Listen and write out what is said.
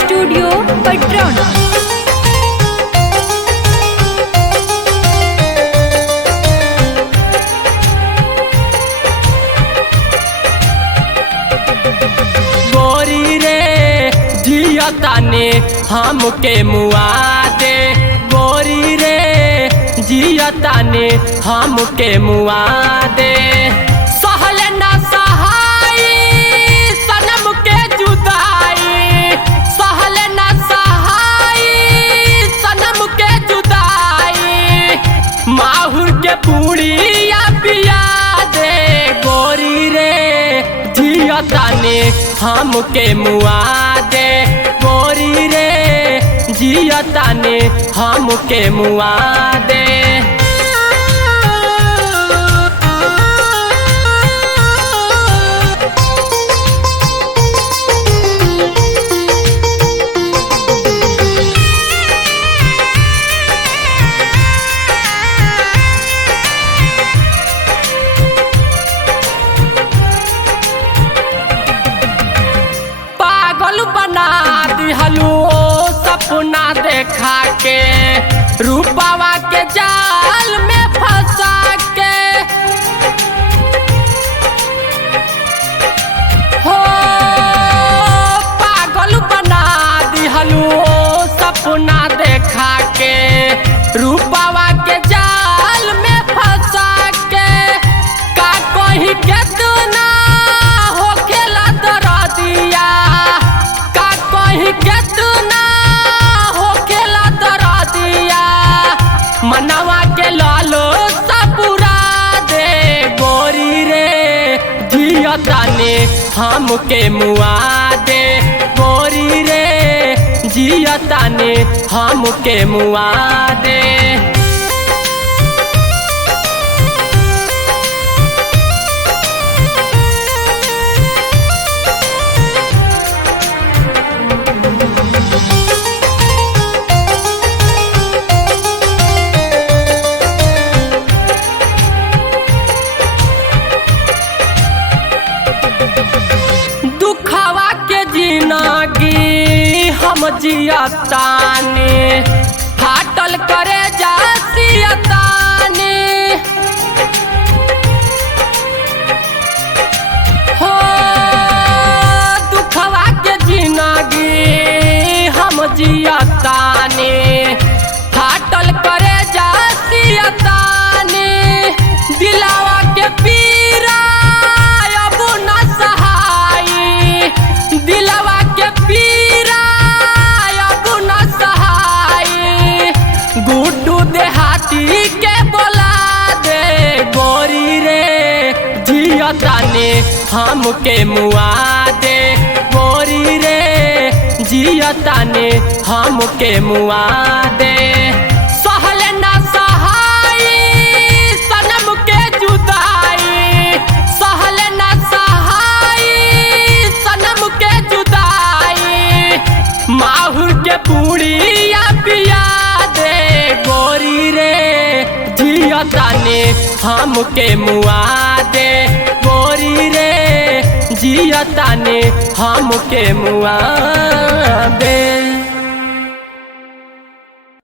Studio Padrauna. गोरी रे जियताने हमके मुआ दे, गोरी रे जियताने हमके मुआ दे। सहल न सहाई सनम के जुदाई, सहल न सहाई सनम के जुदाई। माहुर के पूड़िया पिया दे, गोरी रे जियताने हमके मुआ दे, गोरी रे जियताने हमके मुआ दे। बना दिहलू सपना देखा के, रूपावा के जाल में फंसा के। हो पागल बना दिहलू सपना देखा के, रूपावा के जाल में फंसा के। का कही केतना होखेला दरदिया, केतना होखेला दरदिया। मनवा के लालो सपुरा दे, गोरी रे जियताने हमके मुआ दे, गोरी रे जियताने हमके मुआ दे। दुखवा के जिंदगी हम जियतानी, फाटल करे जा सियतानी। हो दुखवा के जिंदगी हम जियतानी, फाटल करे जा सियतानी। दिलावा के पीरा अब न सहाई, दिलवा के पीरा अब न सहाई। गुड्डू देहाती के बोला दे, गोरी रे जियताने हमके मुआ दे, गोरी रे जियताने हमके मुआ दे। सहल न सहाई सनम के जुदाई, सहल न सहाई सनम के जुदाई। माहुर के पूड़िया पिया दे, गोरी रे जियताने हमके मुआ दे, गोरी रे जियताने हमके मुआ दे।